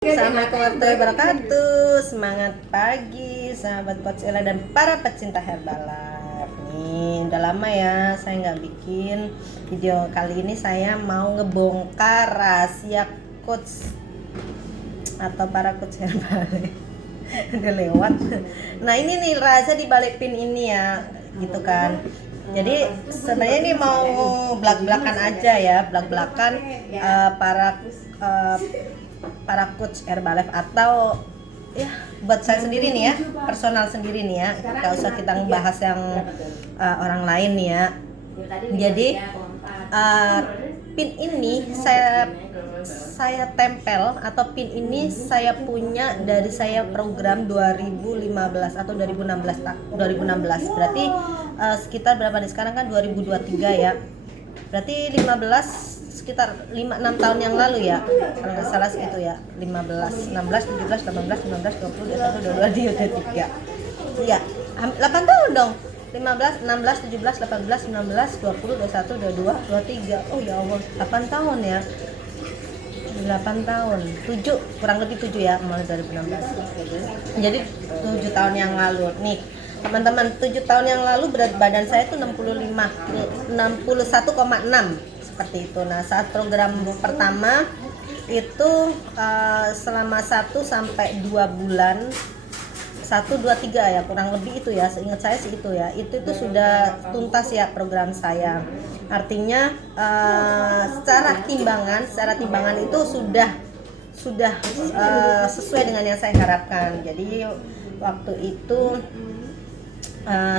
Assalamualaikum warahmatullahi wabarakatuh. Semangat pagi sahabat Coach Ella dan para pecinta Herbalife. Nih udah lama ya saya nggak bikin video. Kali ini saya mau ngebongkar rahasia coach atau para coach Herbalife. Udah lewat. Nah ini nih rahasia di balik pin ini ya, gitu kan. Jadi sebenarnya ini mau belak-belakan aja ya, belak-belakan para coach Herbalife atau ya buat saya sendiri nih ya, personal sendiri nih ya, gak usah kita ngebahas yang orang lain nih ya. Jadi pin ini saya tempel, atau pin ini saya punya dari saya program 2015 atau 2016 berarti sekitar berapa nih sekarang kan 2023 ya, berarti 15 sekitar 5-6 tahun yang lalu ya, kalau nggak salah segitu ya, 15, 16, 17, 18, 19, 20, 21, 22, 23 iya, 8 tahun dong, 15, 16, 17, 18, 19, 20, 21, 22, 23 oh ya Allah, 8 tahun ya, 8 tahun, 7, kurang lebih 7 ya, mulai 2016 jadi 7 tahun yang lalu nih teman-teman. 7 tahun yang lalu berat badan saya tuh 61,6 seperti itu. Nah saat program pertama itu selama 1 sampai 2 bulan, 1, 2, 3 ya kurang lebih itu ya, seingat saya sih itu ya, itu sudah tuntas ya program saya. Artinya secara timbangan itu sudah sesuai dengan yang saya harapkan. Jadi waktu itu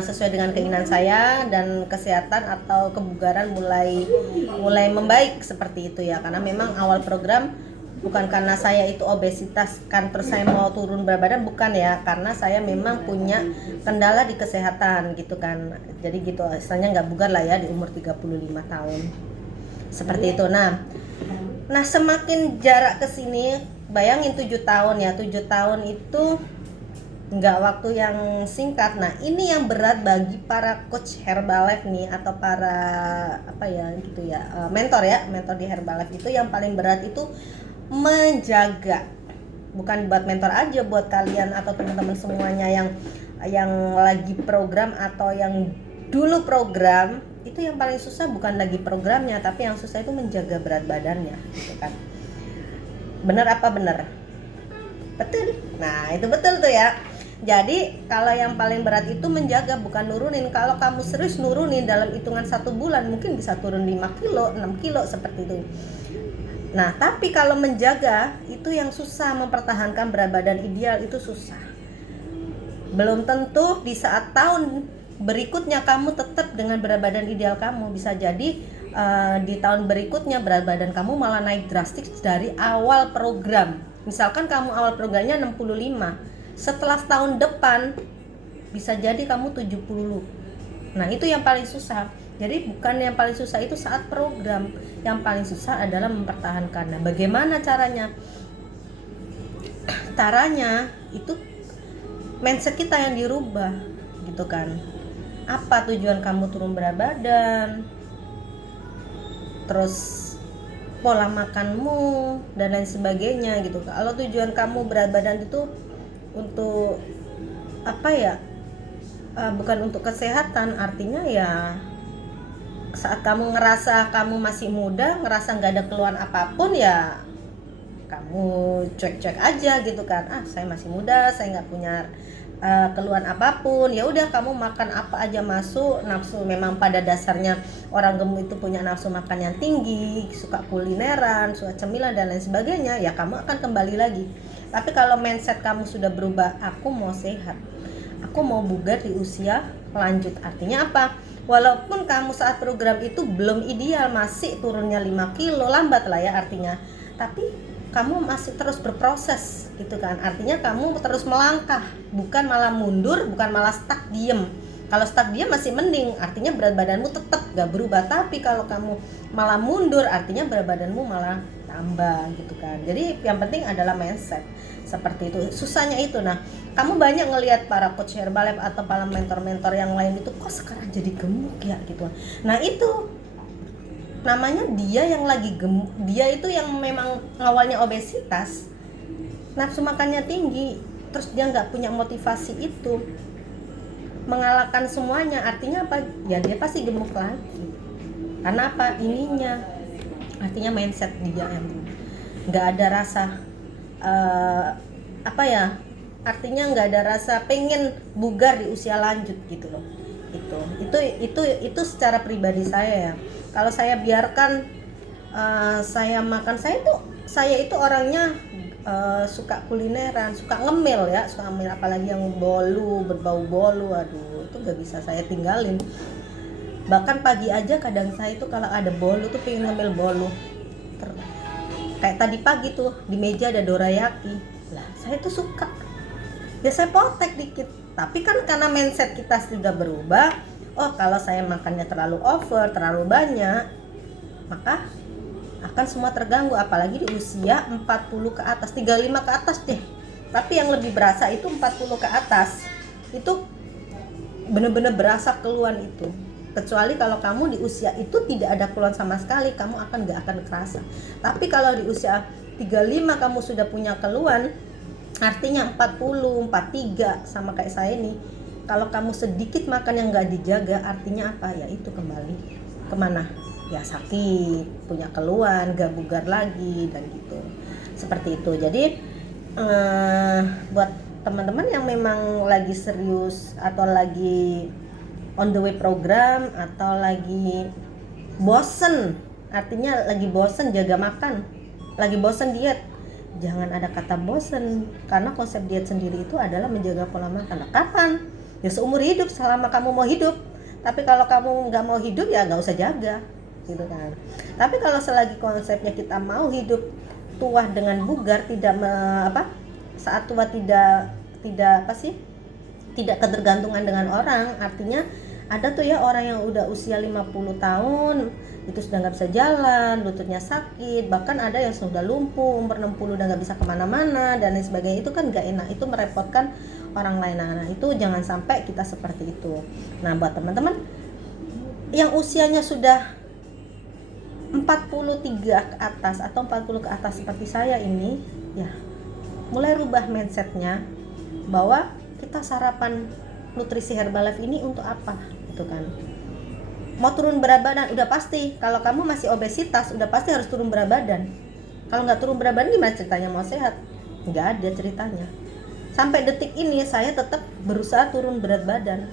sesuai dengan keinginan saya, dan kesehatan atau kebugaran mulai membaik seperti itu ya, karena memang awal program bukan karena saya itu obesitas kan terus saya mau turun berat badan, bukan ya, karena saya memang punya kendala di kesehatan gitu kan, jadi gitu istilahnya nggak bugar lah ya di umur 35 tahun seperti itu. Nah semakin jarak ke sini, bayangin 7 tahun ya, 7 tahun itu nggak waktu yang singkat. Nah ini yang berat bagi para coach Herbalife nih, atau para mentor di Herbalife. Itu yang paling berat itu menjaga, bukan buat mentor aja, buat kalian atau teman-teman semuanya yang lagi program atau yang dulu program. Itu yang paling susah bukan lagi programnya, tapi yang susah itu menjaga berat badannya gitu kan. Bener apa bener? Betul. Nah itu betul tuh ya. Jadi kalau yang paling berat itu menjaga, bukan nurunin. Kalau kamu serius nurunin dalam hitungan 1 bulan mungkin bisa turun 5 kilo, 6 kilo seperti itu. Nah tapi kalau menjaga itu yang susah, mempertahankan berat badan ideal itu susah. Belum tentu di saat tahun berikutnya kamu tetap dengan berat badan ideal kamu. Bisa jadi di tahun berikutnya berat badan kamu malah naik drastis dari awal program. Misalkan kamu awal programnya 65, setelah setahun depan bisa jadi kamu 70. Nah itu yang paling susah. Jadi bukan yang paling susah itu saat program, yang paling susah adalah mempertahankan. Nah bagaimana caranya? Caranya itu mindset kita yang dirubah gitu kan. Apa tujuan kamu turun berat badan, terus pola makanmu dan lain sebagainya gitu. Kalau tujuan kamu berat badan itu untuk bukan untuk kesehatan, artinya ya saat kamu ngerasa kamu masih muda, ngerasa nggak ada keluhan apapun ya kamu cuek-cuek aja gitu kan. Saya masih muda, saya nggak punya keluhan apapun, ya udah kamu makan apa aja masuk. Nafsu memang pada dasarnya orang gemuk itu punya nafsu makan yang tinggi, suka kulineran, suka cemilan dan lain sebagainya, ya kamu akan kembali lagi. Tapi kalau mindset kamu sudah berubah, aku mau sehat, aku mau bugar di usia lanjut, artinya apa? Walaupun kamu saat program itu belum ideal, masih turunnya 5 kilo, lambat lah ya artinya, tapi kamu masih terus berproses gitu kan, artinya kamu terus melangkah, bukan malah mundur, bukan malah stuck diem. Kalau stuck diem masih mending, artinya berat badanmu tetap gak berubah. Tapi kalau kamu malah mundur, artinya berat badanmu malah tambah gitu kan. Jadi yang penting adalah mindset seperti itu, susahnya itu. Nah kamu banyak ngelihat para coach Herbalife atau para mentor-mentor yang lain itu kok sekarang jadi gemuk ya gitu. Nah itu namanya dia yang lagi gemuk, dia itu yang memang awalnya obesitas, nafsu makannya tinggi, terus dia nggak punya motivasi itu, mengalahkan semuanya, artinya apa? Ya dia pasti gemuk lagi. Karena apa? Ininya, artinya mindset dia yang nggak ada rasa apa ya? Artinya nggak ada rasa pengen bugar di usia lanjut gitu loh. Itu secara pribadi saya ya. Kalau saya biarkan saya makan, saya itu orangnya suka kulineran, suka ngemil ya, suka ngemil, apalagi yang berbau bolu, aduh itu gak bisa saya tinggalin. Bahkan pagi aja kadang saya itu kalau ada bolu tuh pengen ngemil bolu. Kayak tadi pagi tuh di meja ada dorayaki, lah saya tuh suka, ya saya potek dikit. Tapi kan karena mindset kita sudah berubah, oh kalau saya makannya terlalu over, terlalu banyak, maka akan semua terganggu, apalagi di usia 40 ke atas, 35 ke atas deh. Tapi yang lebih berasa itu 40 ke atas. Itu benar-benar berasa keluhan itu. Kecuali kalau kamu di usia itu tidak ada keluhan sama sekali, kamu gak akan kerasa. Tapi kalau di usia 35 kamu sudah punya keluhan, artinya 40, 43 sama kayak saya nih. Kalau kamu sedikit makan yang gak dijaga, artinya apa? Ya itu kembali kemana? Ya sakit, punya keluhan, gak bugar lagi, dan gitu. Seperti itu. Jadi buat teman-teman yang memang lagi serius atau lagi on the way program, atau lagi bosen, artinya lagi bosen jaga makan, lagi bosen diet, jangan ada kata bosen, karena konsep diet sendiri itu adalah menjaga pola makan. Nah, kapan? Ya seumur hidup, selama kamu mau hidup. Tapi kalau kamu nggak mau hidup ya nggak usah jaga, gitu kan. Tapi kalau selagi konsepnya kita mau hidup tua dengan bugar, saat tua tidak ketergantungan dengan orang. Artinya ada tuh ya orang yang udah usia 50 tahun itu sudah nggak bisa jalan, lututnya sakit, bahkan ada yang sudah lumpuh, umur 60 udah nggak bisa kemana-mana dan lain sebagainya. Itu kan nggak enak, itu merepotkan orang lain. Nah itu jangan sampai kita seperti itu. Nah buat teman-teman yang usianya sudah 43 ke atas atau 40 ke atas seperti saya ini, ya mulai rubah mindsetnya bahwa kita sarapan nutrisi Herbalife ini untuk apa, gitu kan. Mau turun berat badan udah pasti, kalau kamu masih obesitas udah pasti harus turun berat badan. Kalau nggak turun berat badan gimana ceritanya mau sehat? Nggak ada ceritanya. Sampai detik ini saya tetap berusaha turun berat badan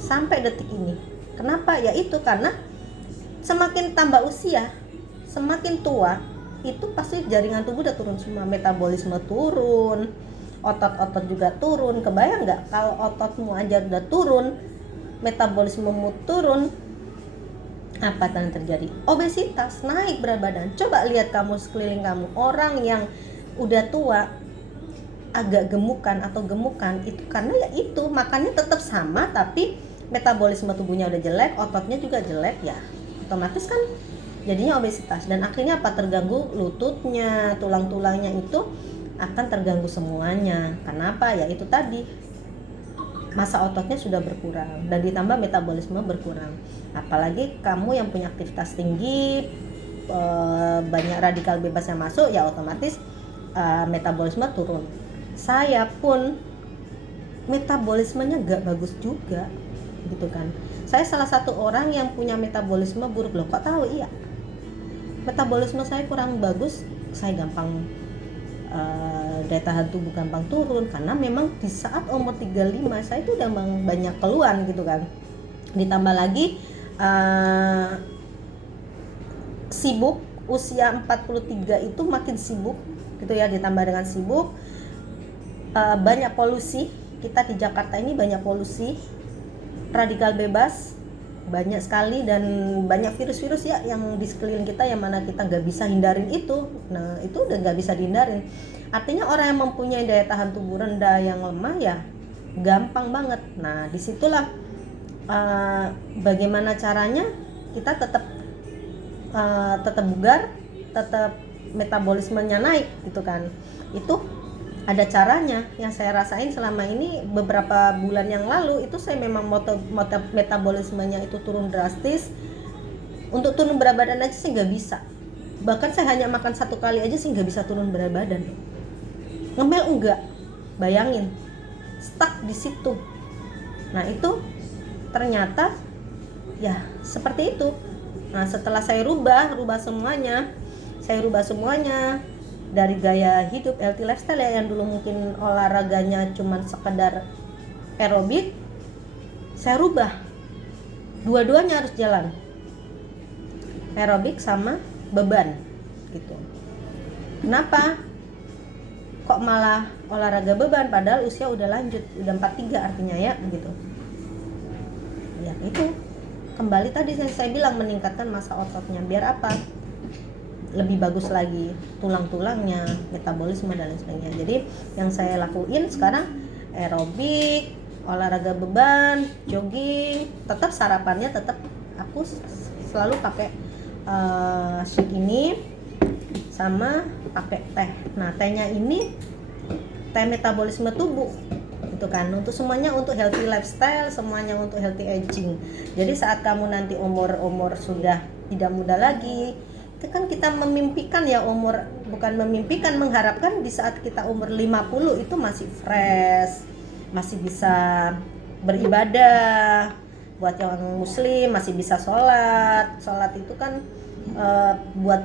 sampai detik ini. Kenapa? Ya itu karena semakin tambah usia, semakin tua, itu pasti jaringan tubuh udah turun semua, metabolisme turun, otot-otot juga turun. Kebayang nggak kalau ototmu aja udah turun, metabolismemu turun, apa yang terjadi? Obesitas, naik berat badan. Coba lihat kamu sekeliling kamu, orang yang udah tua agak gemukan atau gemukan, itu karena ya itu makannya tetap sama tapi metabolisme tubuhnya udah jelek, ototnya juga jelek, ya otomatis kan jadinya obesitas. Dan akhirnya apa? Terganggu lututnya, tulang-tulangnya itu akan terganggu semuanya. Kenapa? Ya itu tadi, masa ototnya sudah berkurang dan ditambah metabolisme berkurang. Apalagi kamu yang punya aktivitas tinggi, banyak radikal bebas yang masuk, ya otomatis metabolisme turun. Saya pun metabolismenya gak bagus juga, gitu kan. Saya salah satu orang yang punya metabolisme buruk. Loh kok tahu? Iya, metabolisme saya kurang bagus, saya gampang daya tahan tubuh gampang turun, karena memang di saat umur 35 saya itu udah banyak keluhan, gitu kan. Ditambah lagi sibuk, usia 43 itu makin sibuk, gitu ya. Ditambah dengan sibuk, banyak polusi. Kita di Jakarta ini banyak polusi, radikal bebas banyak sekali, dan banyak virus-virus ya yang di sekeliling kita yang mana kita nggak bisa hindarin itu. Nah itu udah nggak bisa dihindarin. Artinya orang yang mempunyai daya tahan tubuh rendah, yang lemah, ya gampang banget. Nah disitulah bagaimana caranya kita tetap bugar, tetap metabolismenya naik, gitu kan. Itu ada caranya yang saya rasain selama ini. Beberapa bulan yang lalu itu saya memang metabolismenya itu turun drastis. Untuk turun berat badan aja sih nggak bisa, Bahkan saya hanya makan 1 kali aja sih nggak bisa turun berat badan. Ngemil enggak, bayangin, stuck di situ. Nah itu ternyata ya seperti itu. Nah setelah saya rubah semuanya, dari gaya hidup healthy lifestyle ya, yang dulu mungkin olahraganya cuman sekedar aerobik, saya rubah dua-duanya harus jalan, aerobik sama beban gitu. Kenapa kok malah olahraga beban padahal usia udah lanjut, udah 43 artinya ya gitu. Ya itu kembali tadi saya bilang meningkatkan massa ototnya, biar apa? Lebih bagus lagi tulang-tulangnya, metabolisme dan lain sebagainya. Jadi yang saya lakuin sekarang aerobik, olahraga beban, jogging, tetap sarapannya tetap aku selalu pakai shake ini sama pakai teh. Nah tehnya ini teh metabolisme tubuh itu kan, untuk semuanya untuk healthy lifestyle, semuanya untuk healthy aging. Jadi saat kamu nanti umur sudah tidak muda lagi, itu kan kita memimpikan ya umur, bukan memimpikan, mengharapkan di saat kita umur 50 itu masih fresh, masih bisa beribadah. Buat yang muslim masih bisa sholat itu kan buat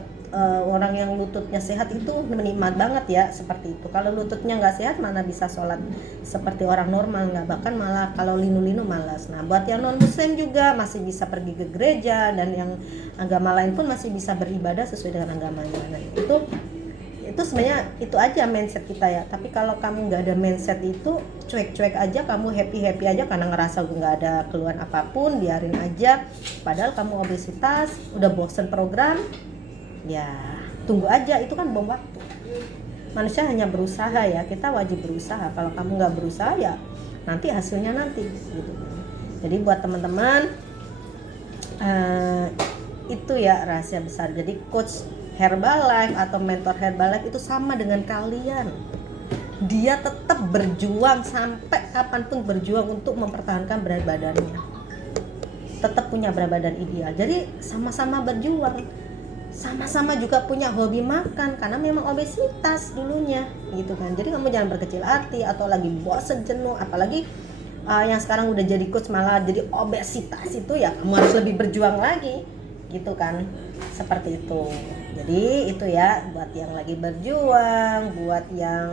orang yang lututnya sehat itu menikmat banget ya, seperti itu. Kalau lututnya nggak sehat mana bisa sholat seperti orang normal, nggak, bahkan malah kalau linu-linu malas. Nah buat yang non muslim juga masih bisa pergi ke gereja, dan yang agama lain pun masih bisa beribadah sesuai dengan agamanya. Nah itu sebenarnya itu aja mindset kita ya. Tapi kalau kamu nggak ada mindset itu, cuek-cuek aja, kamu happy aja karena ngerasa nggak ada keluhan apapun, biarin aja, padahal kamu obesitas, udah bosen program, ya tunggu aja, itu kan bom waktu. Manusia hanya berusaha ya, kita wajib berusaha. Kalau kamu nggak berusaha ya nanti hasilnya nanti gitu. Jadi buat teman-teman itu ya rahasia besar. Jadi coach Herbalife atau mentor Herbalife itu sama dengan kalian, dia tetap berjuang sampai kapanpun, berjuang untuk mempertahankan berat badannya, tetap punya berat badan ideal. Jadi sama-sama berjuang, sama-sama juga punya hobi makan karena memang obesitas dulunya gitu kan. Jadi kamu jangan berkecil hati atau lagi bosan, jenuh, apalagi yang sekarang udah jadi coach malah jadi obesitas, itu ya kamu harus lebih berjuang lagi gitu kan, seperti itu. Jadi itu ya buat yang lagi berjuang, buat yang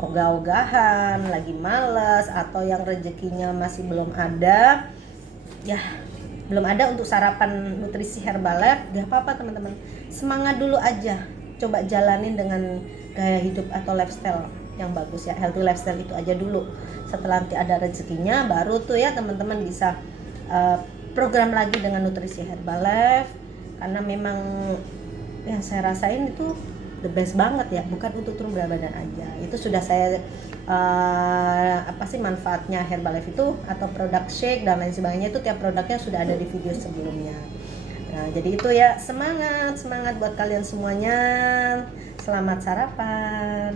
ogah-ogahan, lagi malas, atau yang rezekinya masih belum ada ya, belum ada untuk sarapan nutrisi Herbalife, gak apa-apa teman-teman, semangat dulu aja, coba jalanin dengan gaya hidup atau lifestyle yang bagus ya, healthy lifestyle itu aja dulu. Setelah nanti ada rezekinya baru tuh ya teman-teman bisa program lagi dengan nutrisi Herbalife, karena memang yang saya rasain itu the best banget ya, bukan untuk turun berat badan aja. Itu sudah saya manfaatnya Herbalife itu atau produk shake dan lain sebagainya, itu tiap produknya sudah ada di video sebelumnya. Nah jadi itu ya, semangat buat kalian semuanya, selamat sarapan.